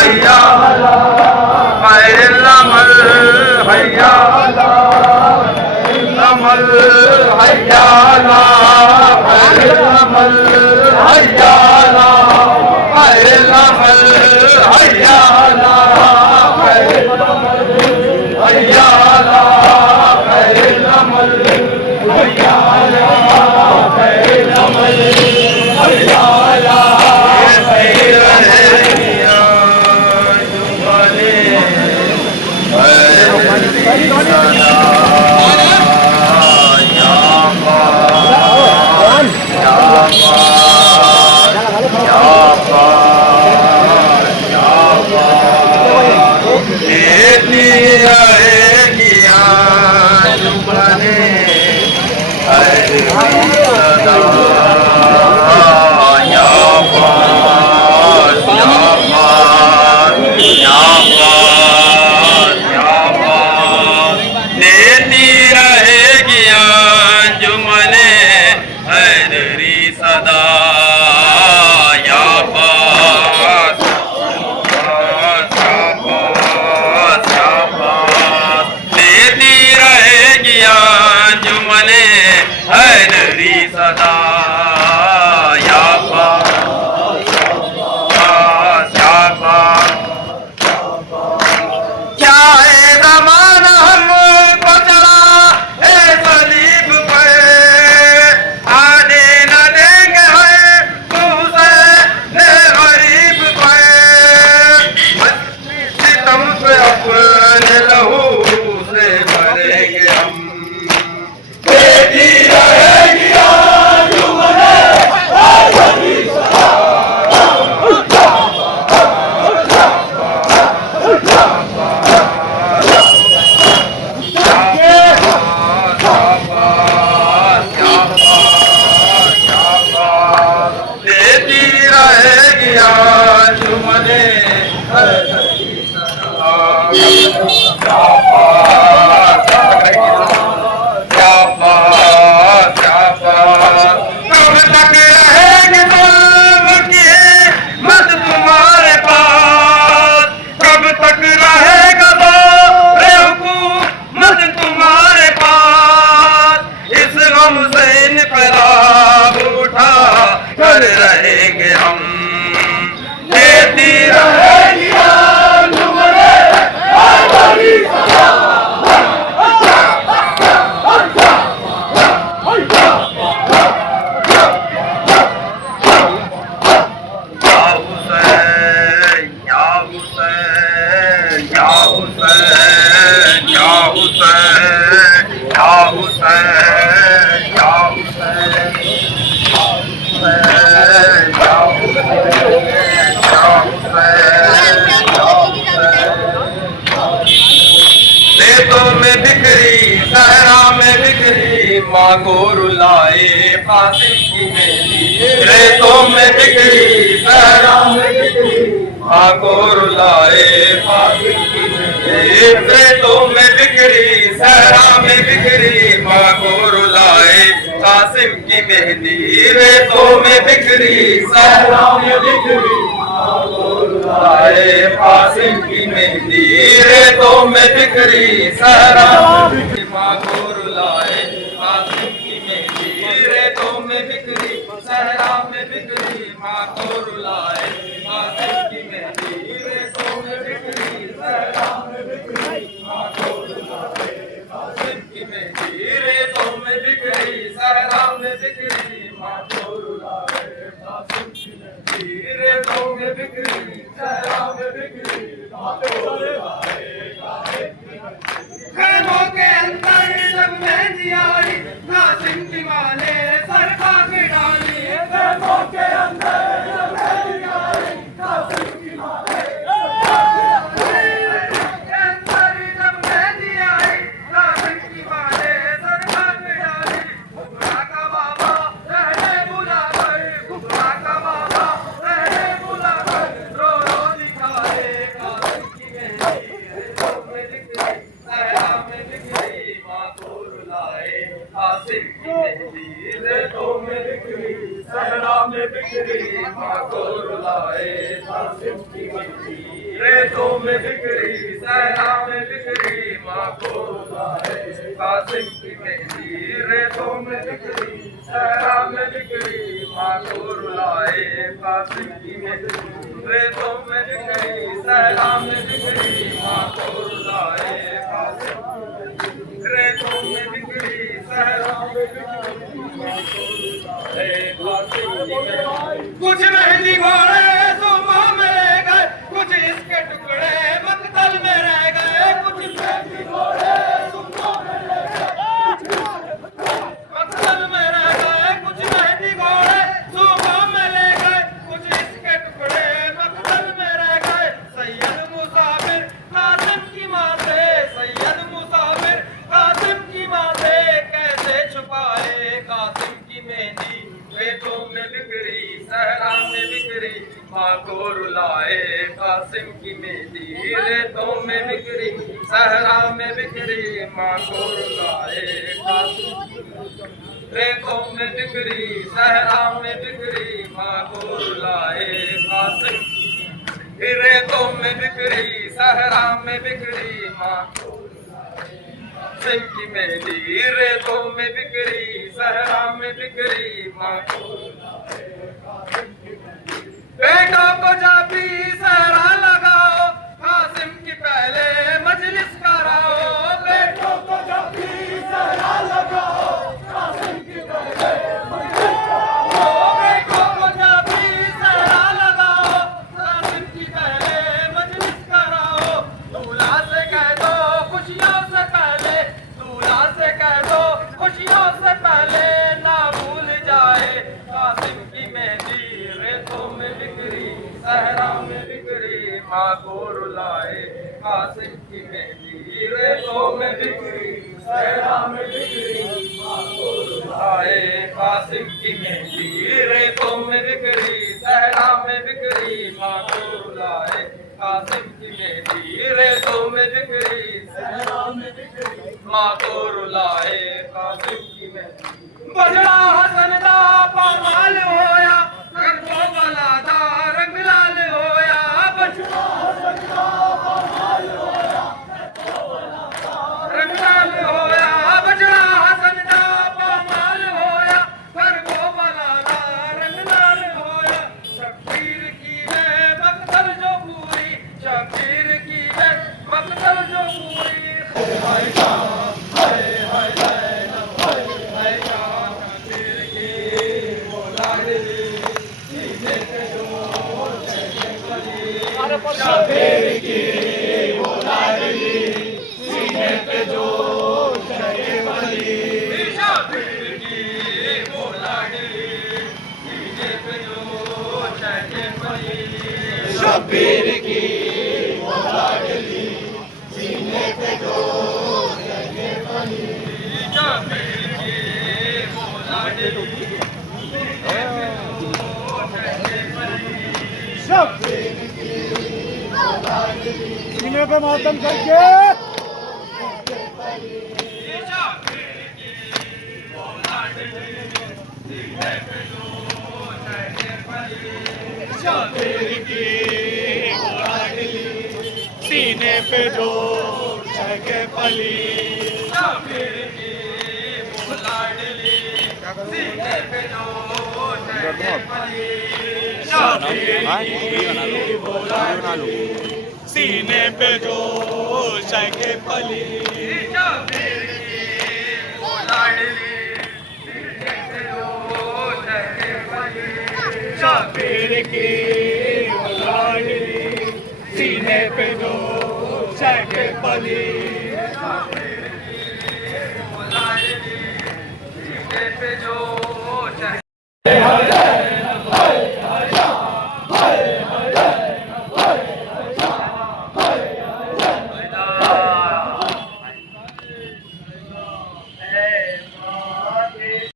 हैया खैरिल अमल हैया अमल हैया खैरिल अमल हैया खैरिल अमल हैया खैरिल अमल हैया खैरिल अमल हैया खैरिल अमल हैया माँ को रुलाए फासिल की मेली रेतों में बिखरी सहरा में बिखरी माँ को रुलाए फासिल की मेली रेतों में बिखरी सहरा में बिखरी माँ को रुलाए कासिम की मेहंदी रेतों में बिखरी सहरा में बिखरी माँ को रुलाए कासिम की मेहंदी रेतों में बिखरी सहरा में बिखरी माँ को रुलाए रेतों में बिखरी सहरा में बिखरी माँ को रुलाए कासिम की मेहंदी रेतों में बिखरी सहरा में बिखरी माँ को रुलाए कासिम की मेहंदी रेतों में बिखरी सहरा में बिखरी माँ को रुलाए कासिम की मेहंदी रेतों में बिखरी सहरा में बिखरी माँ को रुलाए कासिम की मेहंदी खैमों के अंदर जब मेहंदी आई कासिम की माँ ने सरखा के डाली खैमों के अंदर जब मेहंदी आई कासिम की माँ ने सहरा में बिखरी माँ को रुलाए कासिम की मेहंदी रेतों में बिखरी सहरा में बिखरी माँ को रुलाए कासिम की मेहंदी रेतों में बिखरी सहरा में बिखरी माँ को रुलाए कासिम की मेहंदी रेतों में बिखरी सहरा में बिखरी माँ को रुलाए कासिम रेतों में बिखरी सहरा में बिखरी माँ को रुलाए कासिम की मेहंदी कुछ मेहंदी घोड़े सुबह में ले गए कुछ इसके टुकड़े मकतल में रह गए कुछ मेहंदी घोड़े सुबह में ले गए मकतल में रह गए कुछ मेहंदी घोड़े सुबह में ले गए कुछ इसके टुकड़े मकतल में रह गए सैयद मुसाफिर कासिम की माँ से सैयद मुसाफिर कासिम की माँ से कैसे छुपाए कासिम की मेहंदी रेतों में बिखरी सहरा में बिखरी माँ को रुलाए कासिम की मेहंदी रेतों में बिखरी सहरा में बिखरी माँ को रुलाए कासिम रेतों में बिखरी सहरा में बिखरी माँ को रुलाए कासिम रेतों में बिखरी सहरा में बिखरी माँ को कासिम की मेहंदी रेतों में बिखरी सहरा में बिखरी माँ को बेटों को जब भी सहरा लगाओ कासिम की पहले मजलिस कराओ बेटों को जब भी सहरा लगाओ कासिम की पहले मजलिस कराओ बेटों को जब भी सहरा लगाओ कासिम की पहले मजलिस कराओ दूल्हा से कह दो खुशियों से पहले दूल्हा से कह दो खुशियों से पहले ना भूल जाए कासिम की मेहंदी रेतों में बिखरी सहरा में बिखरी माँ को रुलाए कासिम की मेहंदी रेतों में बिखरी सहरा में बिखरी माँ को रुलाए कासिम की मेहंदी रेतों में बिखरी सहरा में बिखरी माँ को रुलाए कासिम की मेहंदी रेतों में बिखरी सहरा में बिखरी माँ को रुलाए कासिम की मेहंदी बजड़ा हसन दा पामाल होया रंगों वाला दा रंग लाल होया बजड़ा हसन दा पामाल होया रंग लाल होया बजड़ा हसन दा पामाल होया रंगों वाला दा रंग लाल होया शबीर की है मकतल जो पूरी शबीर की है मकतल जो पूरी हाय हाय हाय शबीर की वो लाडली सीने पे जो चढ़े वाली शबीर की वो लाडली सीने पे जो चढ़े वाली शबीर की वो लाडली सीने पे जो चढ़े वाली शबीर की वो लाडली शबीर सीने पे मातम करके शबीर की सीने पे जो जगह पली शबीर की लाडली सीने पे जो जगह पली शबीर की सीने पे जो जगह पली शबीर की वो लाडली सीने पे जो जगह पली शबीर की वो लाडली सीने पे जो जगह पली शबीर की वो लाडली सीने पे जो